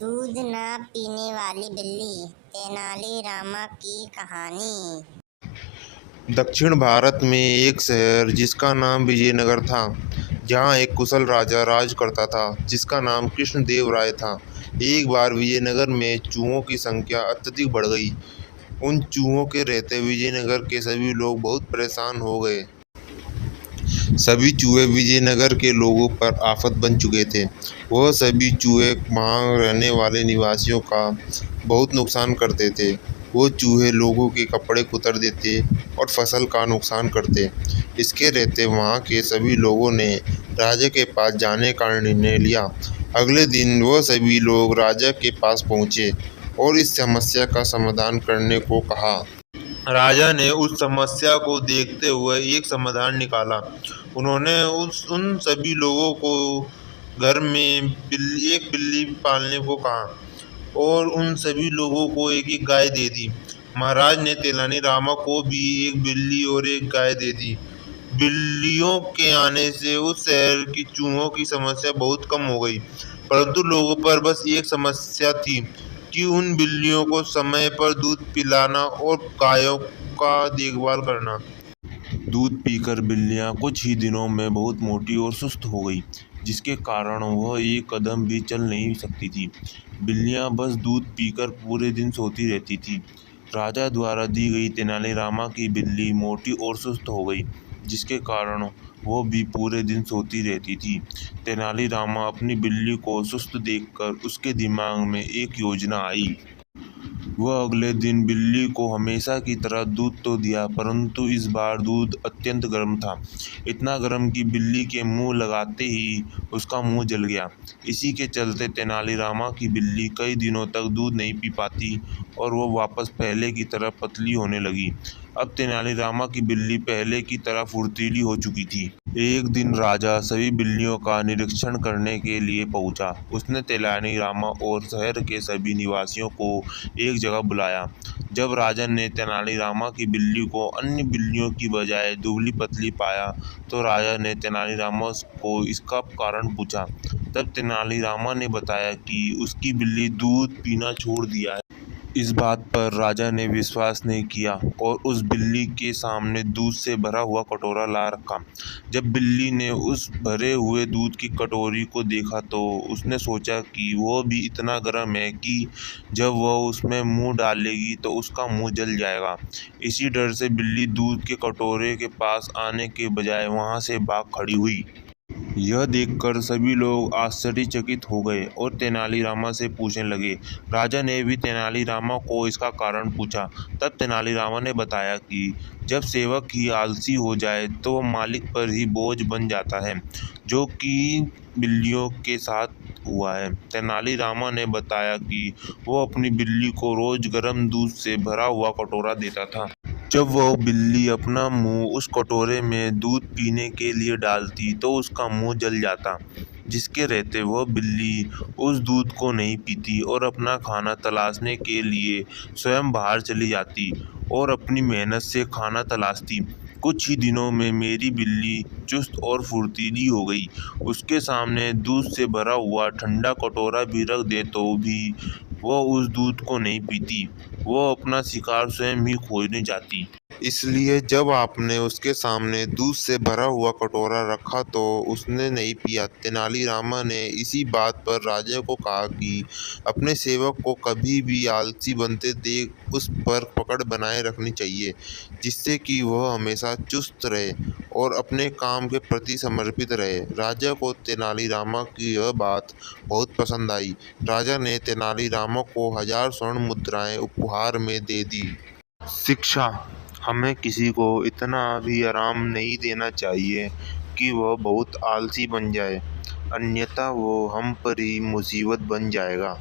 दूध न पीने वाली बिल्ली, तेनाली रामा की कहानी। दक्षिण भारत में एक शहर जिसका नाम विजयनगर था, जहाँ एक कुशल राजा राज करता था जिसका नाम कृष्णदेव राय था। एक बार विजयनगर में चूहों की संख्या अत्यधिक बढ़ गई। उन चूहों के रहते विजयनगर के सभी लोग बहुत परेशान हो गए। सभी चूहे विजयनगर के लोगों पर आफत बन चुके थे। वह सभी चूहे वहाँ रहने वाले निवासियों का बहुत नुकसान करते थे। वो चूहे लोगों के कपड़े कुतर देते और फसल का नुकसान करते। इसके रहते वहाँ के सभी लोगों ने राजा के पास जाने का निर्णय लिया। अगले दिन वह सभी लोग राजा के पास पहुँचे और इस समस्या का समाधान करने को कहा। राजा ने उस समस्या को देखते हुए एक समाधान निकाला। उन्होंने उस उन सभी लोगों को घर में एक बिल्ली पालने को कहा और उन सभी लोगों को एक एक गाय दे दी। महाराज ने तेनाली रामा को भी एक बिल्ली और एक गाय दे दी। बिल्लियों के आने से उस शहर की चूहों की समस्या बहुत कम हो गई, परंतु लोगों पर बस एक समस्या थी कि उन बिल्लियों को समय पर दूध पिलाना और गायों का देखभाल करना। दूध पीकर बिल्लियां कुछ ही दिनों में बहुत मोटी और सुस्त हो गई, जिसके कारण वह एक कदम भी चल नहीं सकती थी। बिल्लियां बस दूध पीकर पूरे दिन सोती रहती थी। राजा द्वारा दी गई तेनाली रामा की बिल्ली मोटी और सुस्त हो गई, जिसके कारण वो भी पूरे दिन सोती रहती थी। तेनाली रामा अपनी बिल्ली को सुस्त देखकर उसके दिमाग में एक योजना आई। वह अगले दिन बिल्ली को हमेशा की तरह दूध तो दिया, परंतु इस बार दूध अत्यंत गर्म था। इतना गर्म कि बिल्ली के मुंह लगाते ही उसका मुंह जल गया। इसी के चलते तेनालीरामा की बिल्ली कई दिनों तक दूध नहीं पी पाती और वो वापस पहले की तरह पतली होने लगी। अब तेनालीरामा की बिल्ली पहले की तरह फुर्तीली हो चुकी थी। एक दिन राजा सभी बिल्लियों का निरीक्षण करने के लिए पहुंचा। उसने तेनालीरामा और शहर के सभी निवासियों को एक जगह बुलाया। जब राजा ने तेनालीरामा की बिल्ली को अन्य बिल्लियों की बजाय दुबली पतली पाया, तो राजा ने तेनालीरामा को इसका कारण पूछा। तब तेनालीरामा ने बताया कि उसकी बिल्ली दूध पीना छोड़ दिया है। इस बात पर राजा ने विश्वास नहीं किया और उस बिल्ली के सामने दूध से भरा हुआ कटोरा ला रखा। जब बिल्ली ने उस भरे हुए दूध की कटोरी को देखा तो उसने सोचा कि वो भी इतना गर्म है कि जब वह उसमें मुंह डालेगी तो उसका मुंह जल जाएगा। इसी डर से बिल्ली दूध के कटोरे के पास आने के बजाय वहां से भाग खड़ी हुई। यह देखकर सभी लोग आश्चर्यचकित हो गए और तेनालीरामा से पूछने लगे। राजा ने भी तेनालीरामा को इसका कारण पूछा। तब तेनालीरामा ने बताया कि जब सेवक ही आलसी हो जाए तो वह मालिक पर ही बोझ बन जाता है, जो कि बिल्लियों के साथ हुआ है। तेनालीरामा ने बताया कि वो अपनी बिल्ली को रोज गर्म दूध से भरा हुआ कटोरा देता था। जब वह बिल्ली अपना मुंह उस कटोरे में दूध पीने के लिए डालती तो उसका मुंह जल जाता, जिसके रहते वह बिल्ली उस दूध को नहीं पीती और अपना खाना तलाशने के लिए स्वयं बाहर चली जाती और अपनी मेहनत से खाना तलाशती। कुछ ही दिनों में मेरी बिल्ली चुस्त और फुर्तीली हो गई। उसके सामने दूध से भरा हुआ ठंडा कटोरा भी रख दे तो भी वह उस दूध को नहीं पीती। वो अपना शिकार स्वयं ही खोजने जाती। इसलिए जब आपने उसके सामने दूध से भरा हुआ कटोरा रखा तो उसने नहीं पिया। तेनालीरामा ने इसी बात पर राजा को कहा कि अपने सेवक को कभी भी आलसी बनते देख उस पर पकड़ बनाए रखनी चाहिए, जिससे कि वह हमेशा चुस्त रहे और अपने काम के प्रति समर्पित रहे। राजा को तेनालीरामा की यह बात बहुत पसंद आई। राजा ने तेनालीरामा को 1000 स्वर्ण मुद्राएं उपहार में दे दी। शिक्षा: हमें किसी को इतना भी आराम नहीं देना चाहिए कि वह बहुत आलसी बन जाए, अन्यथा वो हम पर ही मुसीबत बन जाएगा।